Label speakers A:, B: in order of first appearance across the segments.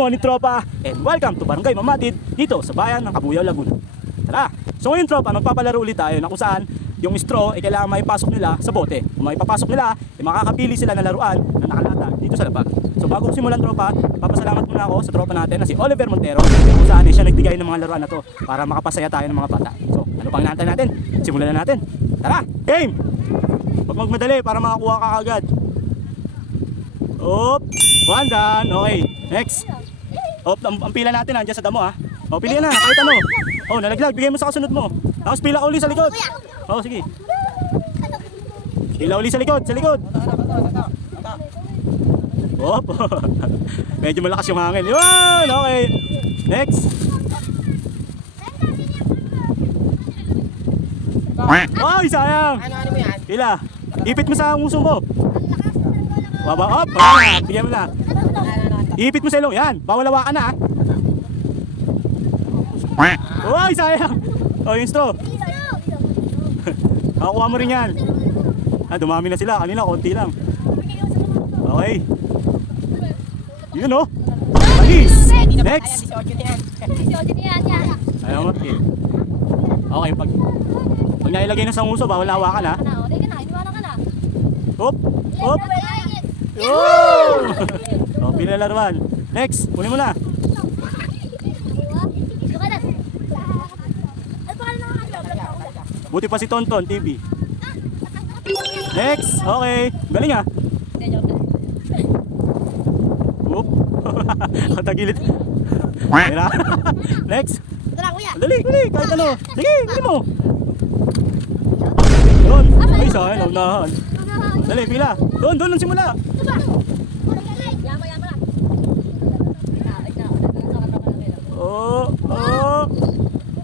A: morning tropa and welcome to Barangay Mamatid dito sa bayan ng Kabuyaw, Laguna. Tara! So ngayon tropa, magpapalaro ulit tayo na kung saan yung straw ay kailangan maipasok nila sa bote. Kung maipapasok nila, ay makakapili sila ng laruan na nakalata dito sa labag. So bago simulan tropa, papasalamat muna ako sa tropa natin na si Oliver Montero kung saan ay siya nagbigay ng mga laruan na to para makapasaya tayo ng mga bata. So ano pang inaantay natin? Simulan na natin. Tara! Game! Huwag magmadali para makakuha ka agad. Op! One. Okay. Next. Op, ang, ang pila natin nandiyan sa damo ha. O, pili na. Kahit ano. O, nalaglag. Bigay mo sa kasunod mo. Tapos pila ka uli sa likod. O, sige. Pila uli sa likod. Sa likod. Op. Medyo malakas yung hangin. Yun! Okay. Next. Ay, sayang. Pila. Ipit mo sa nguso mo. Baba. Op. Ah, bigyan mo na. Ipit mo sa ilong. Yan. Bawal hawakan na. ah. Uy, sayang. Oh, yung straw. Nakakuha mo rin yan. Ah, dumami na sila. Kanina, konti lang. Okay. Yun oh. Alis. Next.
B: 18 na yan.
A: Ayaw mo. Okay. Okay, pag pag nailagay na sa nguso, bawal hawakan ha. Hop. Hop. Oh! oh, pinalaruan. Next, kunin mo na. Buti pa si Tonton TV. Next, okay. Galing ah. Oop. Katagilid. Mira. Next. Dali, dali, kahit ano. Sige, dali mo. Doon. Ay, sa akin. Dali, pila. Doon, doon ang simula. Oh, oh,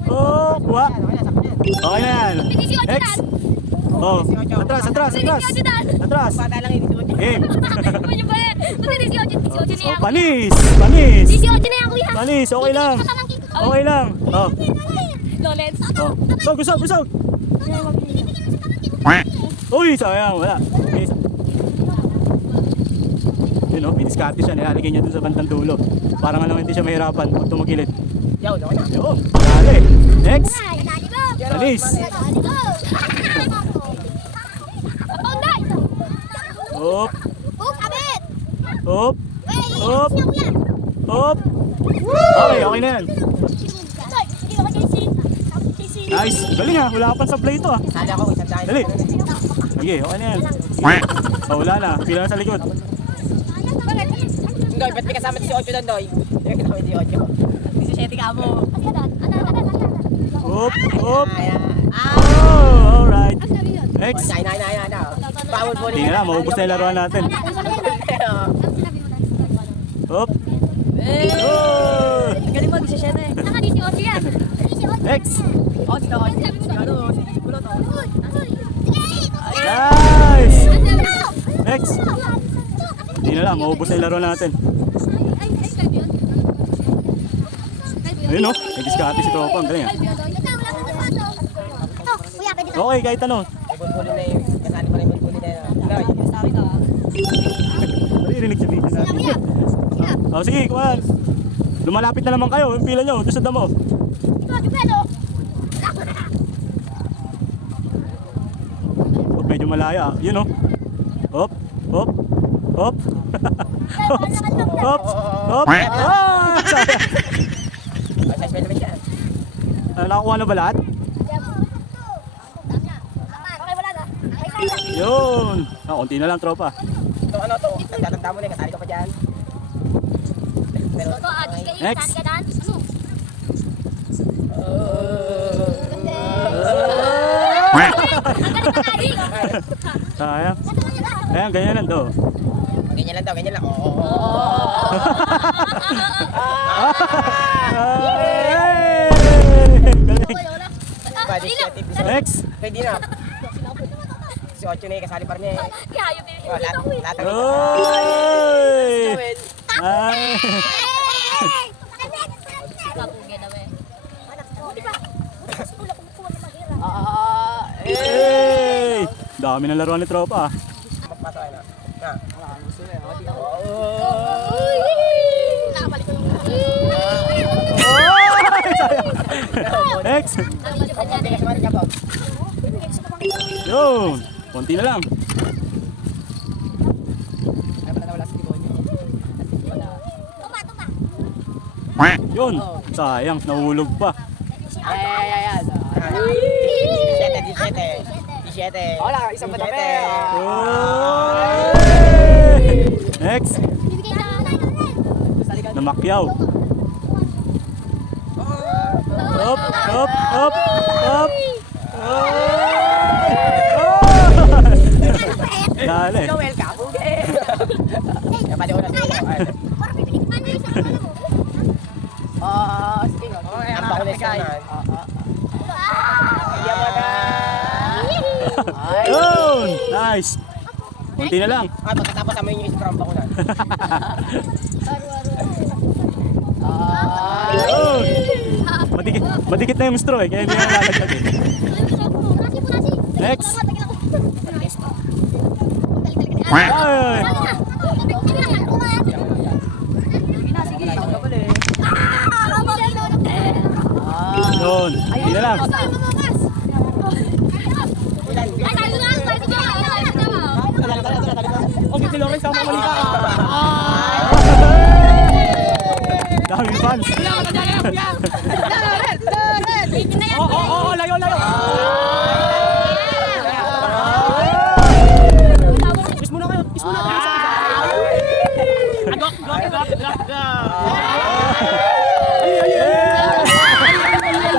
A: oh, kuha. Okay na yan. Next. Oh, atras, atras, atras. Atras.
B: Bata lang yung 18.
A: Game.
B: Ano
A: Oh, panis, panis. Panis, okay lang. Okay lang. Oh,
B: Lolens.
A: oh. Usog, usog, usog. Uy, sayang, wala. Okay. Yun o, miniskarte siya, nilalagay niya dun sa bandang dulo. Para nga naman hindi siya mahirapan pag tumagilid.
B: Yo, okay na.
A: Yun, dali. Next. Alis. Hop, hop, hop, hop. Okay, okay na yan. Nice. Galing ha, wala ka pang sablay ito ah.
B: Sali ako, isang dahil.
A: Dali. Sige, okay na yan. Oh, wala na. Pila na sa likod.
B: Doy, ba't may kasama si 18 doon, Doy? May kasama si 18. 17 ka mo.
A: Hop, hop.
B: Ayan. Ah!
A: Oh, alright.
B: Oh,
A: Next.
B: Ay, ay, ay, ay, ay. Bawal po
A: Hindi na, maubos na yung laruan natin. Hop. Oh.
B: Galing mo, 17 eh.
A: Next.
B: Oh, si 18. Ano, si Kulot.
A: Nice. Next. Hindi na maubos na yung laruan natin. Ayun no, may diskarte si Tropa. Ang galing ah. Okay, kahit ano. Naririnig sa video natin. Oh, sige, kuhan. Lumalapit na naman kayo, yung pila nyo, doon sa damo. Oh, medyo malaya. Yun oh. Hop, hop, hop. Hop, hop. Ah! Ano, nakakuha na ba lahat? Yun. Ah, konti na lang, tropa.
B: Ito, ano to? Tagtatanda mo na, kasali ka pa dyan. Pero,
A: Next. Sayang. Ayan, ganyan lang to.
B: Ganyan lang daw, ganyan lang. Oo.
A: Galing.
B: Body shot, episode.
A: Next.
B: Pwede na. Si 8 na yung kasali pa rin eh. Oh, lahat, lahat ang
A: Oy!
B: Joel.
A: Ay!
B: Ah, eh.
A: Hey! Dami ng laruan ni tropa. ah. Next. Yun. Konti na lang. Yun. Sayang. Nahulog pa.
B: Ay, ay, ay, ay. 17, 17. 17. Hola, isang matabi.
A: Oh! Next. Namakyaw. Up, up, up, up. Dali.
B: Ah, sige. Ang pakulis ka. Hindi mo na.
A: Nice. Konti na lang.
B: Ay, pagkatapos amoy niyo yung strong bakunan.
A: Yun! Madikit, madikit na yung straw eh, kaya hindi na lalaglag eh. Next. Ay! Yun. Hindi na lang.
B: Oh, si Lawrence sama mali ka.
A: Daming fans.
B: Oo, oo, oo, layo, layo. Kiss muna kayo, kiss muna kayo. Agok, agok, agok, agok.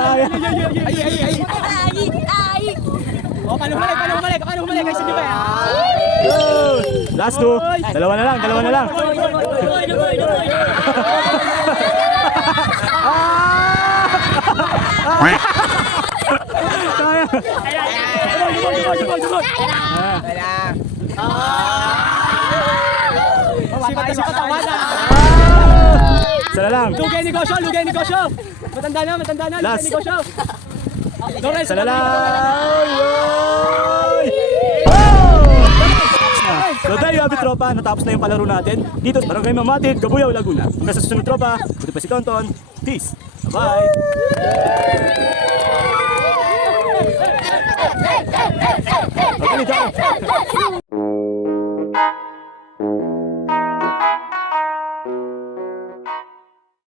A: Sayang.
B: Ay, ay, ay. Oh, paano humalik, paano humalik, paano humalik, guys, hindi ba.
A: Last two. Dalawa na lang, dalawa na lang. Sayang. Ah.
B: Wala. Sipat na sipat ang wala.
A: Isa na lang.
B: Lugay negosyo, lugay negosyo. Matanda na, matanda na, lugay negosyo.
A: Isa na lang. So dahil yung tropa, natapos na yung palaro natin dito sa Barangay Mamatid, Kabuyaw, Laguna. Hanggang sa susunod tropa, ito pa si Tonton. Peace. Bye-bye. Okay, dito.